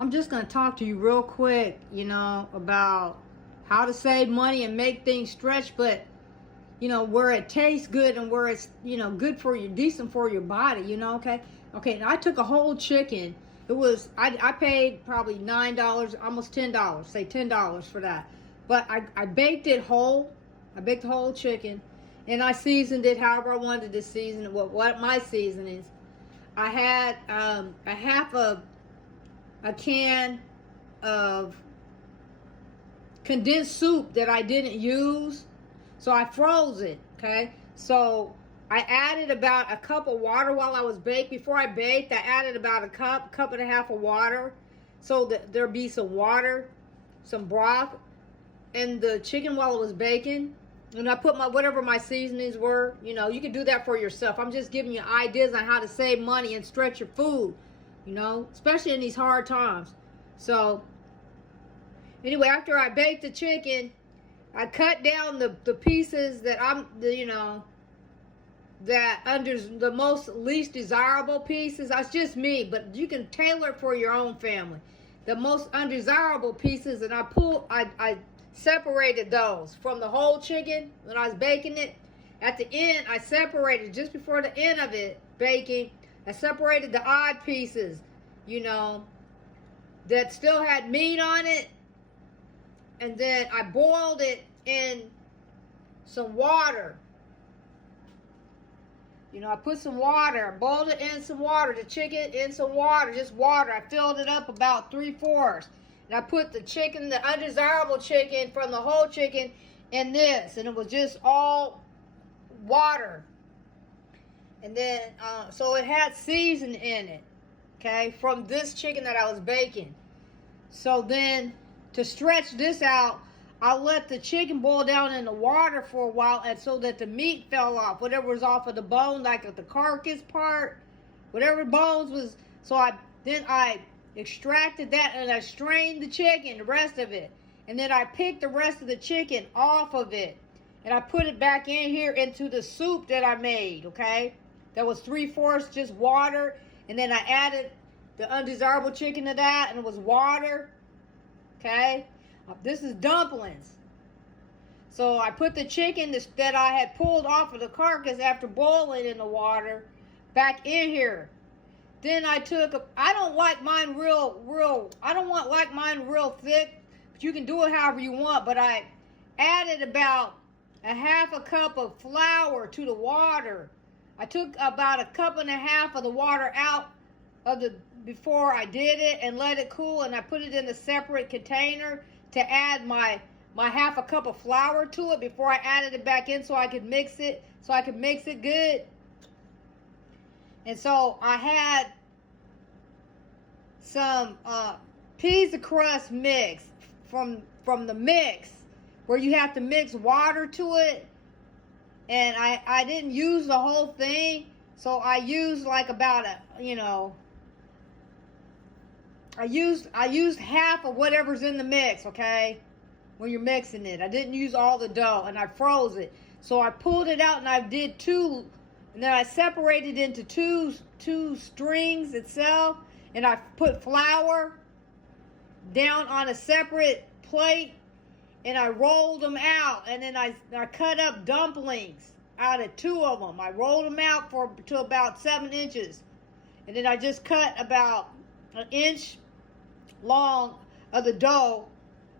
I'm just going to talk to you real quick, about how to save money and make things stretch, but, where it tastes good and where it's, good for you, decent for your body, okay? Okay, and I took a whole chicken. I paid probably $9, almost $10, say $10 for that. But I baked it whole. I baked the whole chicken, and I seasoned it however I wanted to season it, what my seasonings. I had a half of a can of condensed soup that I didn't use, so I froze it. Okay, so I added about a cup of water while I was baking. Before I baked, I added about a cup and a half of water, so that there'd be some water, some broth in the chicken while it was baking. And I put whatever my seasonings were. You can do that for yourself. I'm just giving you ideas on how to save money and stretch your food, especially in these hard times. So anyway, after I baked the chicken, I cut down the pieces that that under the most least desirable pieces. That's just me, but you can tailor it for your own family. The most undesirable pieces, and I separated those from the whole chicken when I was baking it. At the end, I separated, just before the end of it baking, I separated the odd pieces, that still had meat on it, and then I boiled it in some water. I put some water, boiled it in some water, the chicken in some water, just water. I filled it up about 3/4. And I put the chicken, the undesirable chicken from the whole chicken, in this. And it was just all water. And then, so it had seasoning in it, okay, from this chicken that I was baking. So then, to stretch this out, I let the chicken boil down in the water for a while, and so that the meat fell off, whatever was off of the bone, like the carcass part, whatever bones was. So I extracted that, and I strained the chicken, the rest of it, and then I picked the rest of the chicken off of it, and I put it back in here into the soup that I made. Okay, that was 3/4 just water, and then I added the undesirable chicken to that, and it was water. Okay. This is dumplings. So I put the chicken that I had pulled off of the carcass after boiling in the water back in here. Then I don't like mine like mine real thick, but you can do it however you want. But I added about a half a cup of flour to the water. I took about a cup and a half of the water out before I did it and let it cool, and I put it in a separate container to add my half a cup of flour to it before I added it back in, so I could mix it good. And so I had some pizza crust mix from the mix, where you have to mix water to it, and I didn't use the whole thing, so I used like about I used half of whatever's in the mix, okay? When you're mixing it. I didn't use all the dough, and I froze it. So I pulled it out, and I did two, and then I separated into two strings itself, and I put flour down on a separate plate, and I rolled them out, and then I cut up dumplings out of two of them. I rolled them out to about 7 inches, and then I just cut about an inch long of the dough,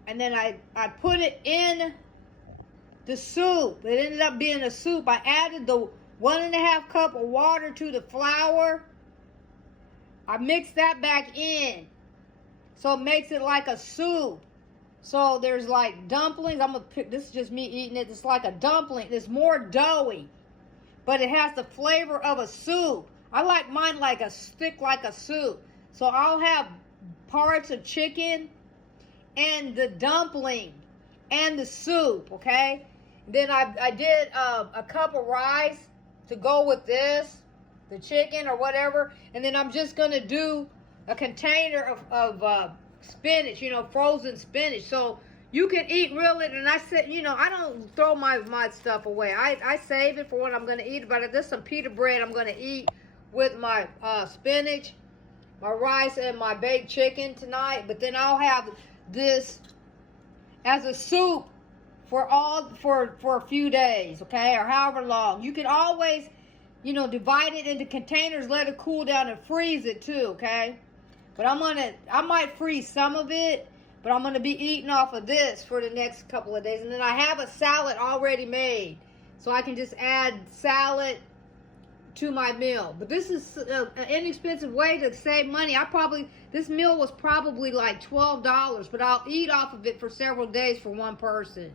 and then I put it in the soup. It ended up being a soup. I added the 1.5 cup of water to the flour. I mixed that back in, so it makes it like a soup. So there's like dumplings. This is just me eating it. It's like a dumpling. It's more doughy, but it has the flavor of a soup. I like mine like a soup. So I'll have parts of chicken and the dumpling and the soup, okay? Then I did a cup of rice to go with this, the chicken or whatever. And then I'm just going to do a container of spinach, frozen spinach. So you can eat really, and I said, I don't throw my stuff away. I save it for when I'm going to eat it. But there's some pita bread I'm going to eat with my spinach, my rice and my baked chicken tonight, but then I'll have this as a soup for a few days, okay, or however long. You can always, divide it into containers, let it cool down, and freeze it too, okay? But I might freeze some of it, but I'm gonna be eating off of this for the next couple of days, and then I have a salad already made, so I can just add salad to my meal. But this is an inexpensive way to save money. This meal was probably like $12, but I'll eat off of it for several days for one person.